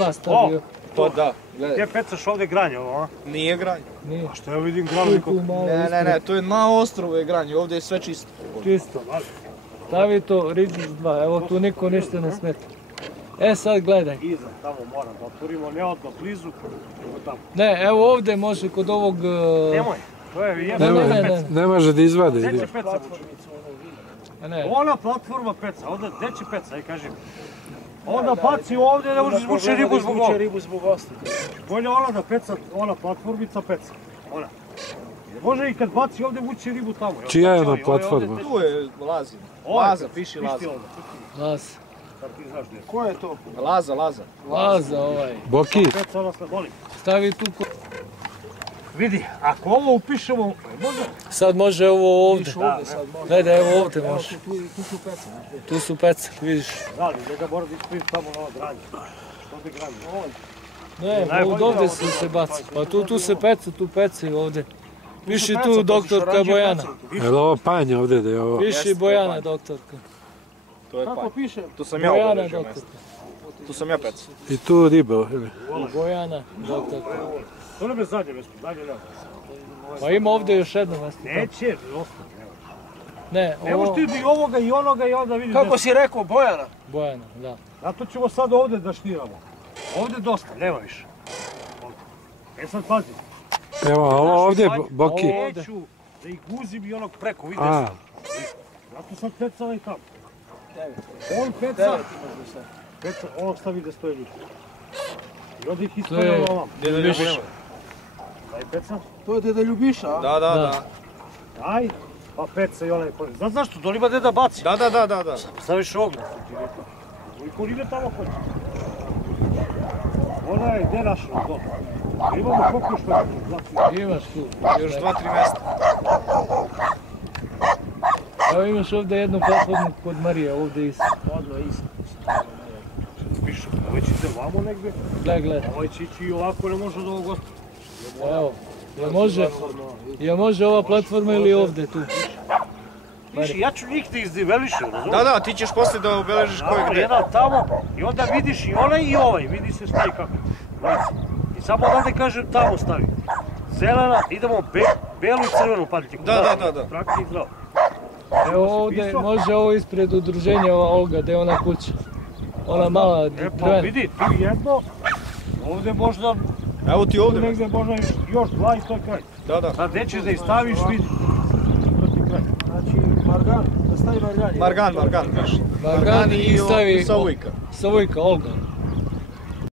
2 stavio. Pa da, gledaj. Gdje pecaš ovdje granje ovo, a? Nije granje. Nije. A što ja vidim granje kod... Ne, to je na ostrovu je granje, ovdje je sve čisto. Čisto, da. Stavi to Ridge 2, evo tu niko ništa ne smeta. E sad gledaj. Iza, tamo moram da otvorimo, ne odmah blizu, nego tamo. Ne, evo ovdje može kod ovog... Nemoj, to je jedno peca. Ne može da izvade. Gdje će peca vuči? Ona platforma peca, ovdje gdje će peca, aj kaži mi. Onda baci ovdje, ne može izvući ribu zbog osla. Bolje ona da peca, ona platformica peca. Ona. Može i kad baci ovdje vući ribu tamo. Čija je ona platforma? Tu je Laza. Laza, piši Laza. Laza. Ko je to? Laza. Laza ovaj. Boki. Peca ona slaboli. Stavi tu ko... Vidi, ako ovo upišemo, može? Sad može ovo ovdje. Gledaj, evo ovdje može. Tu su pece, vidiš. Da li, njega mora da ispiti tamo na ovo granje. Što bi granje? Ne, od ovdje se baci. Pa tu se peca, tu pece i ovdje. Piši tu doktorka Bojana. Je li ovo panje ovdje da je ovo? Piši Bojana doktorka. To je pa. Kako piše? Tu sam ja Bojana obeležio doktorka. mjesto. Tu sam ja pec. I tu riba, ili? Bojana doktorka. To ne bez zadnje mjesto, zadnje ne. Pa ima ovdje još jedno mjesto. Neće, dosta. Ne, Ne možeš ti i ovoga i onoga i onda vidiš... Kako si rekao, Bojana? Bojana, da. Zato ćemo sad ovdje da štiramo. Ovdje dosta, nema više. E sad pazi. Evo, ovo ovdje, Boki. Neću da ih guzim i onog preko, vidiš. Zato sad peca i tamo. On peca. Peca, onog stavi da stoje više. I onda ih ispravljamo ovam. Deda Ljubiša. Daj peca. To je Deda Ljubiša, a? Da. Daj. Pa peca i onaj pored. Znaš zašto? Doli ima deda baci. Da. Staviš ognja. Koliko ide tamo kod? Ona je, gdje našao to? Imamo koliko još mesta? Imaš tu. Još 2-3 mjesta. Evo imaš ovdje jednu platformu kod Marije, ovdje isto. Odmah isto. Piše, ovaj će ide vamo negdje. Gledaj. Ovaj će ići i ovako, ne može od ovog ostati. Evo, jel može ova platforma ili ovdje tu? Piši, ja ću njih da izdivelišem, razumiješ? Da, ti ćeš poslije da obeležiš koji gdje. Jedan tamo i onda vidiš i onaj i ovaj, vidi se šta i kako. I samo odavde kažem tamo stavi. Zelena, idemo belu i crvenu, pazite. Da. Trakti i zdravo. Evo ovdje, može ovo ispred udruženja ovoga, gdje je ona kuća. Ona mala Pa vidi, ti jedno, ovdje možda... Evo ti ovdje. Negdje možda još 2 i to je kraj. Da. Sad gdje ćeš da ih staviš, vidi. To ti je kraj. Znači, Margan, da stavi Margan. Margan piši. Margan i stavi... Savujka. Savujka, Olga.